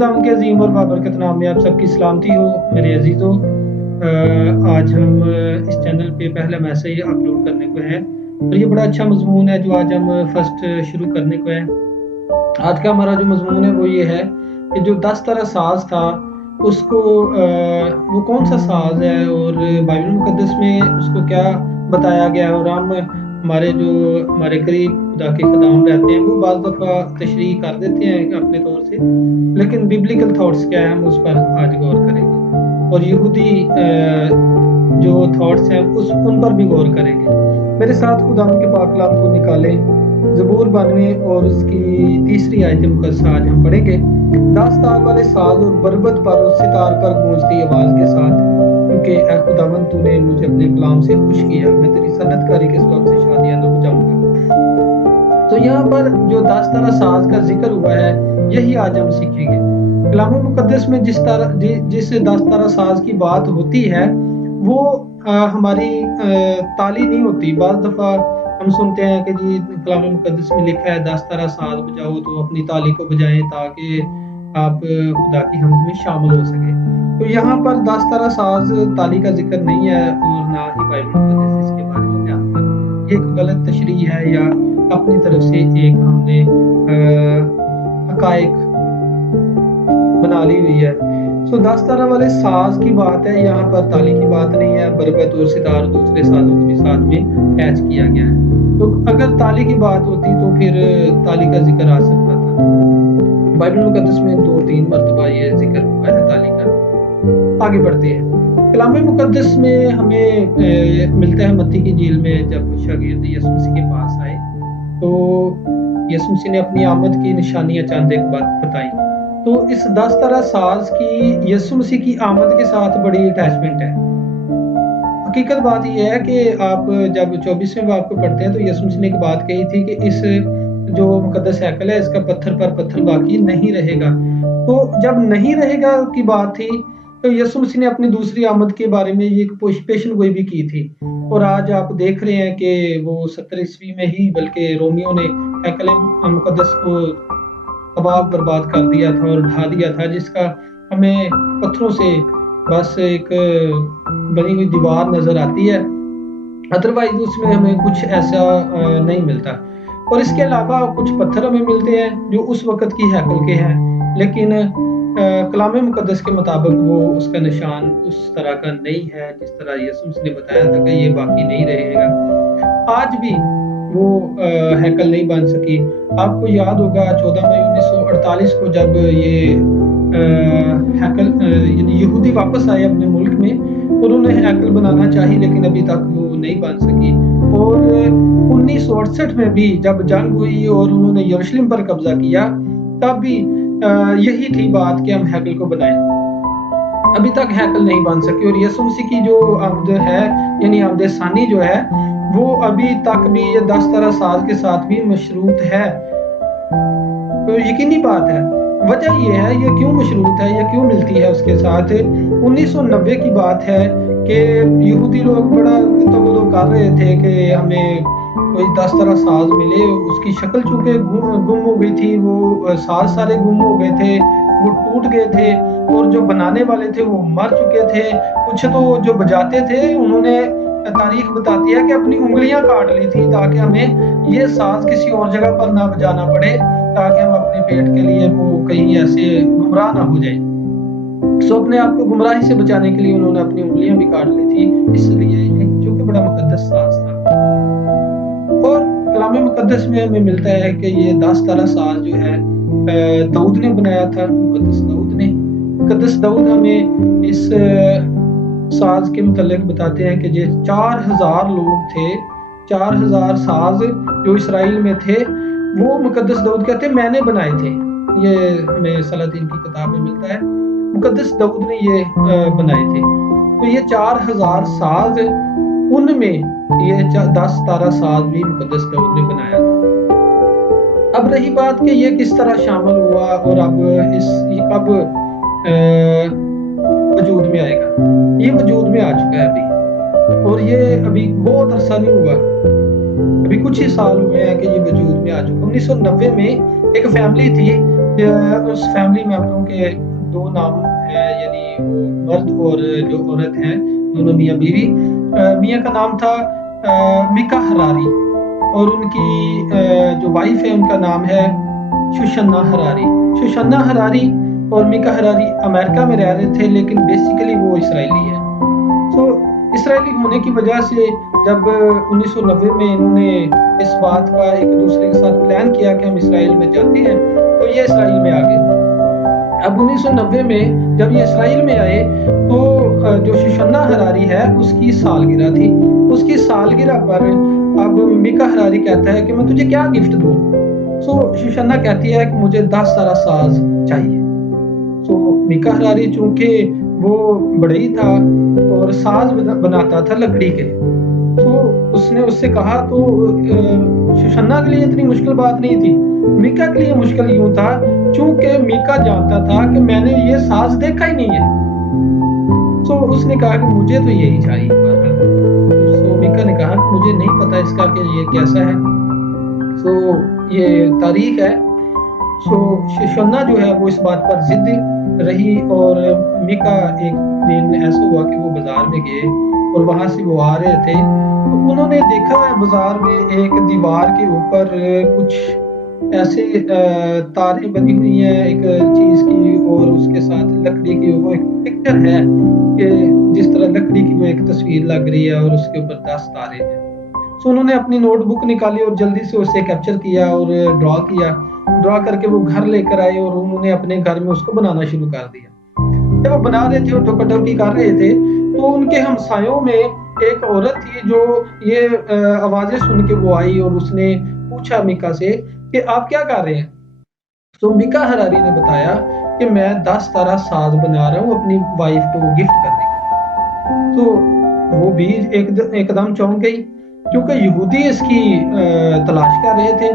खुदावंद के अजीम और बाबरकत नाम में आप सबकी सलामती हो मेरे अजीज़ों। आज हम इस चैनल पे पहला मैसेज अपलोड करने को है और ये बड़ा अच्छा मजमून है जो आज हम फर्स्ट शुरू करने को है। आज का हमारा जो मजमून है वो ये है कि जो 10 तरह साज था उसको वो कौन सा साज है और बाइबल मुकद्दस में उसको क्या बताया गया, और हम हमारे करीब खुदा के कदम रहते हैं वो बाज़ दफ़ा तशरीह कर देते हैं अपने तौर से, लेकिन बिब्लिकल थॉट्स क्या है हम उस पर आज गौर करेंगे और यहूदी जो थॉट्स हैं उन पर भी गौर करेंगे। मेरे साथ खुदा के पाक कलाम को निकालें। ज़बूर 92 और उसकी 3री आयत मुकद्दसा आज हम पढ़ेंगे। दास्तार वाले साज और बरबत पर और सितार पर गूंजती आवाज़ के साथ, क्योंकि ऐ खुदावंद तूने मुझे अपने कलाम से खुश किया, मैं तेरी सनतकारी के सबब से शादियां न बजाऊंगा। तो यहाँ पर जो 10 तरह साज का जिक्र हुआ है यही आज हम सीखेंगे। कलाम मुकद्दस में जिस 10 तरह साज की बात होती है वो हमारी ताली नहीं होती। बाज़ दफ़ा हम सुनते हैं कि जी कलाम मुकद्दस में लिखा है 10 तरह साज बजाओ, तो अपनी ताली को बजाएं ताकि आप खुदा की हम्द में शामिल हो सके। तो यहाँ पर 10 तरह साज ताली का जिक्र नहीं है और ना ही बाइबल मुकद्दस इसके बारे में बयान करती है। ये एक गलत तशरीह है या अपनी तरफ से एक हमने हकायक बना ली हुई है। सो 10 तरह वाले साज की बात है, यहाँ पर ताली की बात नहीं है। बरबत और सितार दूसरे साजों को भी साथ में अटैच किया गया है। तो अगर ताली की बात होती तो फिर ताली का जिक्र आ सकता था। बाइबल मुकद्दस में 2-3 मरतबा ये जिक्र हुआ है ताली का। आगे बढ़ते हैं। कलाम मुकद्दस में हमें मिलता है मत्ती की इंजील में जब शागिर्द यीशु मसीह के पास आए तो यीशु मसीह ने अपनी आमद की निशानियां चंद एक बात बताई। तो इस 10 तरह साज की यीशु मसीह की आमद के साथ बड़ी अटैचमेंट है। हकीकत बात यह है कि आप जब 24वें बाब को पढ़ते हैं तो यीशु मसीह ने एक बात कही थी कि इस जो मुकद्दस हैकल है इसका पत्थर पर पत्थर बाकी नहीं रहेगा। तो जब नहीं रहेगा की बात थी तो यीशु मसीह ने अपनी दूसरी आमद के बारे में ये पेशन गोई भी की थी। और आज आप देख रहे हैं कि वो 70 ईस्वी में ही बल्कि रोमियो ने हैकल मुकद्दस को तबाह बर्बाद कर दिया था और ढा दिया था, जिसका हमें पत्थरों से बस एक बनी हुई दीवार नजर आती है, अदरवाइज उसमें हमें कुछ ऐसा नहीं मिलता। और इसके अलावा कुछ पत्थर हमें मिलते हैं जो उस वक्त की हैकल के हैं, लेकिन कलाम मुकद्दस के मुताबिक वो उसका निशान उस तरह का नहीं है जिस तरह यीशु मसीह ने बताया था कि ये बाकी नहीं रहेगा। आज भी वो हैकल नहीं बन सकी। आपको याद होगा 14 मई 1948 को जब ये हैकल यानी यहूदी वापस आए अपने मुल्क में, उन्होंने हैकल बनाना चाही लेकिन अभी तक वो नहीं बन सकी। और 1968 में भी जब जंग हुई और उन्होंने यरूशलेम पर कब्जा किया तब भी यही थी बात कि हम हैकल को बनाएं। अभी तक हैकल नहीं बन सकी और यीशु मसीह की जो आमद है यानी आमद सानी जो है वो अभी तक भी ये 10 तरह साज के साथ भी मशरूत है। तो यकीनी बात है। वजह ये है ये क्यों मशरूत है, ये क्यों मिलती है उसके साथ। 1990 की बात है कि यहूदी लोग बड़ा तगदो कर रहे थे कि हमें कोई 10 तरह साज मिले। उसकी शक्ल चूंकि गुम हो गई थी, वो साज सारे गुम हो गए थे, वो टूट गए थे और जो बनाने वाले थे वो मर चुके थे। कुछ तो जो बजाते थे उन्होंने तारीख बताती है कि अपनी उंगलियां काट ली थी ताकि हमें ये साज किसी और जगह पर ना बजाना पड़े, ताकि हम अपने पेट के लिए वो कहीं ऐसे गुमराह ना हो जाए। सो अपने आप को गुमराही से बचाने के लिए उन्होंने अपनी उंगलियां भी काट ली थी, इसलिए जो कि बड़ा मुकद्दस साज था। और कलाम मुकद्दस में हमें मिलता है कि ये 10 तरह साज जो है दाऊद ने बनाया था। मुकद्दस दाऊद हमें इस साज के मुतल्लिक बताते हैं कि ये 4000 लोग थे, 4000 साज जो इसराइल में थे वो मुकद्दस दाऊद कहते हैं मैंने बनाए थे। ये हमें सलातीन की किताब में मिलता है, मुकद्दस दाऊद ने ये बनाए थे। तो ये 4000 साज, उनमें ये 10 तरह साज भी मुकद्दस दाऊद ने बनाया था। अब रही बात कि ये किस तरह शामिल हुआ और अब ये कब वजूद में आएगा। ये वजूद में आ चुका है अभी, और ये अभी बहुत अरसा नहीं हुआ। अभी कुछ ही साल हुए हैं कि ये वजूद में आ चुका। 1990 में एक फैमिली थी, उस फैमिली मेंबरों के 2 नाम हैं, यानी वो मर्द और जो औरत हैं, दोनों मियाँ बीवी। मियाँ का नाम था मिका हरारी, और उनकी जो वाइफ है उनका नाम है शुशन्ना हरारी। शुशन्ना हरारी और मिका हरारी अमेरिका में रह रहे थे, लेकिन बेसिकली वो इसराइली है। तो इसराइली होने की वजह से जब 1990 में इन्होंने इस बात का एक दूसरे के साथ प्लान किया कि हम इसराइल में जाते हैं, तो ये इसराइल में आ गए। अब 1990 में जब ये इसराइल में आए तो जो शुशन्ना हरारी है उसकी सालगिरह थी। उसकी सालगिरह पर अब मिका हरारी कहता है कि मैं तुझे क्या गिफ्ट दूं? सो शुशन्ना कहती है कि मुझे 10 सारा साज चाहिए। तो मिका हरारी चूंकि वो बढ़ई था और साज बनाता था लकड़ी के, तो उसने उससे कहा, तो शुशन्ना के लिए इतनी मुश्किल बात नहीं थी, मीका के लिए मुश्किल यूं था चूंकि मीका जानता था कि मैंने ये साज देखा ही नहीं है। तो उसने कहा कि मुझे तो यही चाहिए। तो मीका ने कहा कि मुझे नहीं पता इसका कि ये कैसा है, तो ये तारीख है। सो शुशन्ना जो है वो इस बात पर जिद रही, और मीका एक दिन ऐसा हुआ कि वो बाजार में गए और वहां से वो आ रहे थे, तो उन्होंने देखा बाजार में एक दीवार के ऊपर कुछ ऐसे तारें बनी हुई हैं एक चीज की, और उसके साथ लकड़ी की वो एक पिक्चर है कि जिस तरह लकड़ी की वो एक तस्वीर लग रही है और उसके ऊपर 10 तारे हैं। तो उन्होंने अपनी नोटबुक निकाली और जल्दी से उसे कैप्चर किया और ड्रॉ करके वो घर लेकर आए, और उन्होंने अपने घर में उसको बनाना शुरू कर दिया। जब वो बना रहे थे और टोका-टोकी कर रहे थे, तो उनके हमसायों में एक औरत थी जो ये आवाजें सुन के वो आई, और उसने पूछा मीका से कि आप क्या कर रहे हैं? तो मीका हरारी ने बताया कि मैं 10 तारा साज बना रहा हूँ अपनी वाइफ को गिफ्ट करने के। तो वो भी एकदम चौंक गई, क्योंकि यहूदी इसकी तलाश कर रहे थे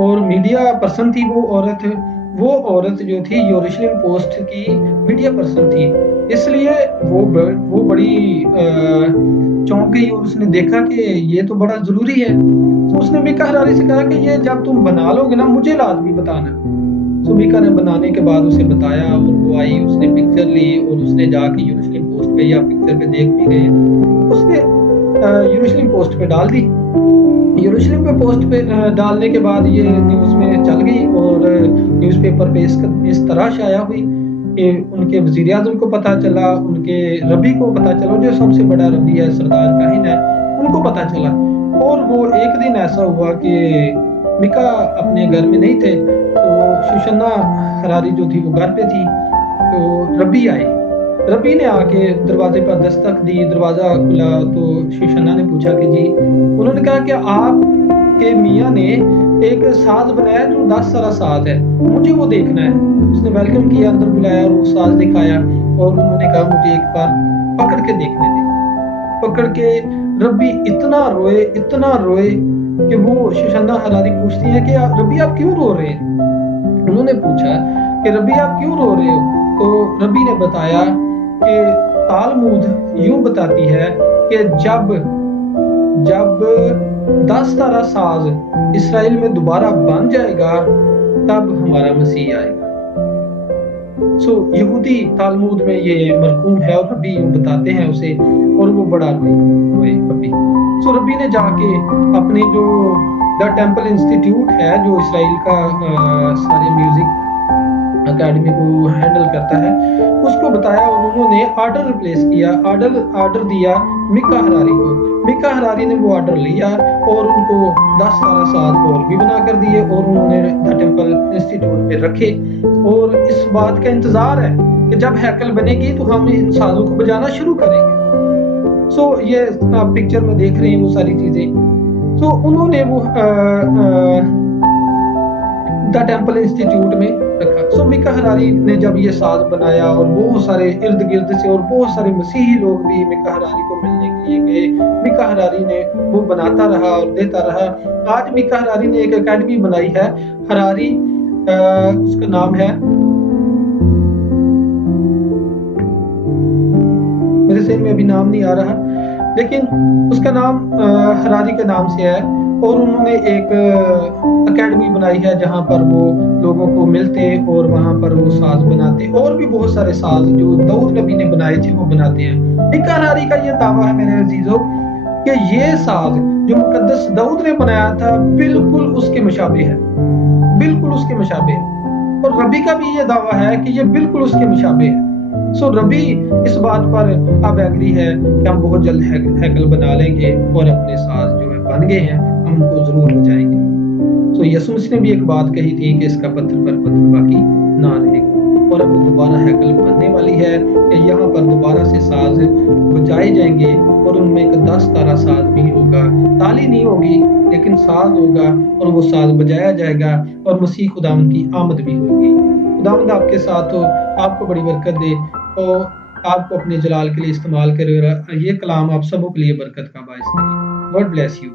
और मीडिया पर्सन थी वो औरत। वो औरत जो थी यरूशलेम पोस्ट की मीडिया पर्सन थी, इसलिए वो बड़ी चौंक गई, और उसने देखा कि ये तो बड़ा जरूरी है। तो उसने मीका हरारी से कहा कि ये जब तुम बना लोगे ना मुझे लाजमी बताना। तो मीका ने बनाने के बाद उसे बताया, और वो आई, उसने पिक्चर ली और उसने जाके यरूशलेम पोस्ट पे, या पिक्चर पे देख भी गए, उसने यरूशलेम पोस्ट पे डाल दी। यरूशलेम पे पोस्ट पे डालने के बाद ये न्यूज़ में चल गई, और न्यूज़पेपर पे इस तरह शाया हुई कि उनके वज़ीर आज़म को पता चला, उनके रबी को पता चला, जो सबसे बड़ा रबी है, सरदार काहिन है, उनको पता चला। और वो एक दिन ऐसा हुआ कि मीका अपने घर में नहीं थे, तो शुशन्ना हरारी जो थी वो घर पे थी, तो रबी आए। रबी ने आके दरवाजे पर दस्तक दी, दरवाजा खुला, तो शुशन्ना ने पूछा कि जी, उन्होंने कहा कि आपके मियाँ ने एक साज बनाया जो 10 सारा साज है, मुझे वो देखना है। उसने वेलकम किया, अंदर बुलाया और वो साज दिखाया, और उन्होंने कहा मुझे एक बार पकड़ के देखने दें। पकड़ के रबी इतना रोए कि वो शुशन्ना हरारी पूछती है कि रबी आप क्यों रो रहे हैं? उन्होंने पूछा कि रबी आप क्यों रो रहे हो? तो रबी ने बताया कि तालमूद यूं बताती है कि जब 10 तारा साज इसराइल में दोबारा बन जाएगा तब हमारा मसीह आएगा। सो यहूदी तालमूद में ये मरकूम है, और रबी यूं बताते हैं उसे, और वो बड़ा रोए रबी। सो रबी ने जाके अपने जो द टेम्पल इंस्टीट्यूट है जो इसराइल का सारे म्यूजिक अकेडमी को हैंडल करता है, उसको बताया, और उन्होंने ऑर्डर रिप्लेस किया, ऑर्डर दिया मीका हरारी को। मीका हरारी ने वो ऑर्डर लिया और उनको 10 तारा साज और भी बना कर दिए, और उन्होंने द टेम्पल इंस्टीट्यूट पे रखे, और इस बात का इंतजार है कि जब हैकल बनेगी तो हम इन साजों को बजाना शुरू करेंगे। सो ये आप पिक्चर में देख रहे हैं वो सारी चीजें। तो उन्होंने वो द टेम्पल इंस्टीट्यूट में रखा। सो मीका हरारी ने जब ये साज बनाया, और बहुत सारे इर्द गिर्द से और बहुत सारे मसीही लोग भी मीका हरारी को मिलने के लिए गए, मीका हरारी ने वो बनाता रहा और देता रहा। आज मीका हरारी ने एक एकेडमी बनाई है, हरारी उसका नाम है, मेरे ज़हन में अभी नाम नहीं आ रहा, लेकिन उसका नाम हरारी के नाम से है, اور انہوں نے ایک اکیڈمی بنائی ہے جہاں پر وہ لوگوں کو ملتے اور وہاں پر وہ ساز بناتے، اور بھی بہت سارے ساز جو داؤد نبی نے بنائے تھے وہ بناتے ہیں۔ قراری کا یہ دعویٰ ہے میرے عزیزو کہ یہ ساز جو مقدس داؤد نے بنایا تھا بالکل اس کے مشابہ ہے، بالکل اس کے مشابہ ہے، اور ربی کا بھی یہ دعویٰ ہے کہ یہ بالکل اس کے مشابہ ہے۔ سو ربی اس بات پر اب ایگری ہے کہ ہم بہت جلد ہیکل بنا لیں گے اور اپنے ساز جو ہے بن گئے ہیں، ہم ان کو ضرور بجائیں گے۔ سو یسوع مسیح نے بھی ایک بات کہی تھی کہ اس کا پتھر پر پتھر باقی نہ رہے گا، اور اب دوبارہ ہیکل بننے والی ہے کہ یہاں پر دوبارہ سے ساز بجائے جائیں گے، اور ان میں ایک 10 تارہ ساز بھی ہوگا، تالی نہیں ہوگی لیکن ساز ہوگا، اور وہ ساز بجایا جائے گا، اور مسیح خداوند کی آمد بھی ہوگی۔ خداوند آپ کے ساتھ ہو، آپ کو بڑی برکت دے، اور آپ کو اپنے جلال کے لیے استعمال کرے، اور یہ کلام آپ سبوں کے لیے برکت کا باعث کرے۔ God bless you.